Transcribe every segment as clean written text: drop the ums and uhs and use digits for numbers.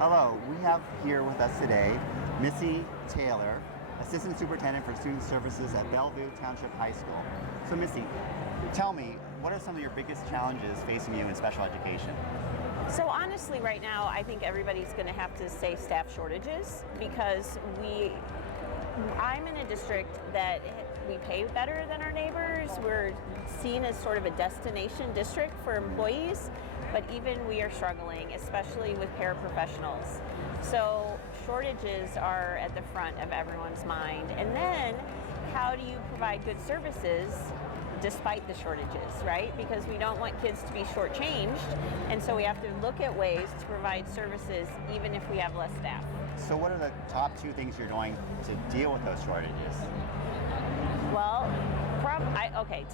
Hello, we have here with us today Missy Taylor, Assistant Superintendent for Student Services at Belleville Township High School. So Missy, tell me, what are some of your biggest challenges facing you in special education? So honestly, right now, I think everybody's going to have to say staff shortages because I'm in a district that we pay better than our neighbors. We're seen as sort of a destination district for employees, but even we are struggling, especially with paraprofessionals. So shortages are at the front of everyone's mind. And then how do you provide good services despite the shortages, right? Because we don't want kids to be shortchanged, and so we have to look at ways to provide services even if we have less staff. So what are the top two things you're doing to deal with those shortages? Well,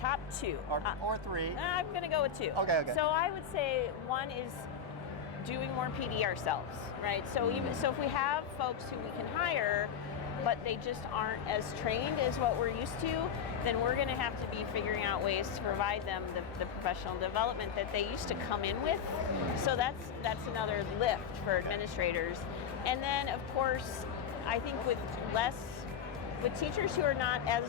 top two. Or three. I'm going to go with two. Okay. So I would say one is doing more PD ourselves, right? So if we have folks who we can hire, but they just aren't as trained as what we're used to, then we're going to have to be figuring out ways to provide them the professional development that they used to come in with. So that's another lift for administrators. And then, of course, I think with teachers who are not as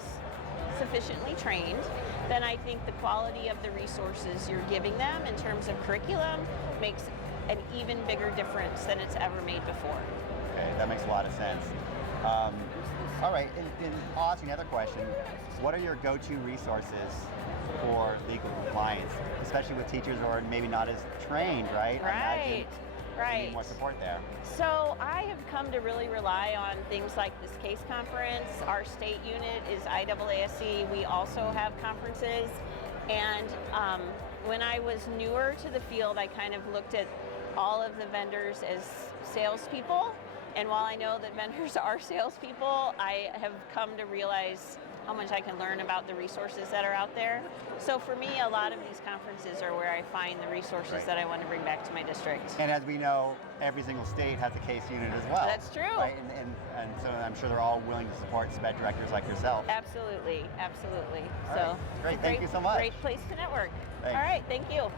sufficiently trained, then I think the quality of the resources you're giving them in terms of curriculum makes an even bigger difference than it's ever made before. Okay, that makes a lot of sense. All right, and I'll ask you another question. What are your go-to resources for legal compliance, especially with teachers who are maybe not as trained, right? Right. Need more support there. So I have come to really rely on things like this case conference. Our state unit is IAASC. We also have conferences. And when I was newer to the field, I kind of looked at all of the vendors as salespeople. And while I know that vendors are salespeople, I have come to realize how much I can learn about the resources that are out there. So for me, a lot of these conferences are where I find the resources that I want to bring back to my district. And as we know, every single state has a case unit as well. That's true. Right? And so I'm sure they're all willing to support SPED directors like yourself. Absolutely. All right. Great. Thank you so much. Great place to network. Thanks. All right. Thank you.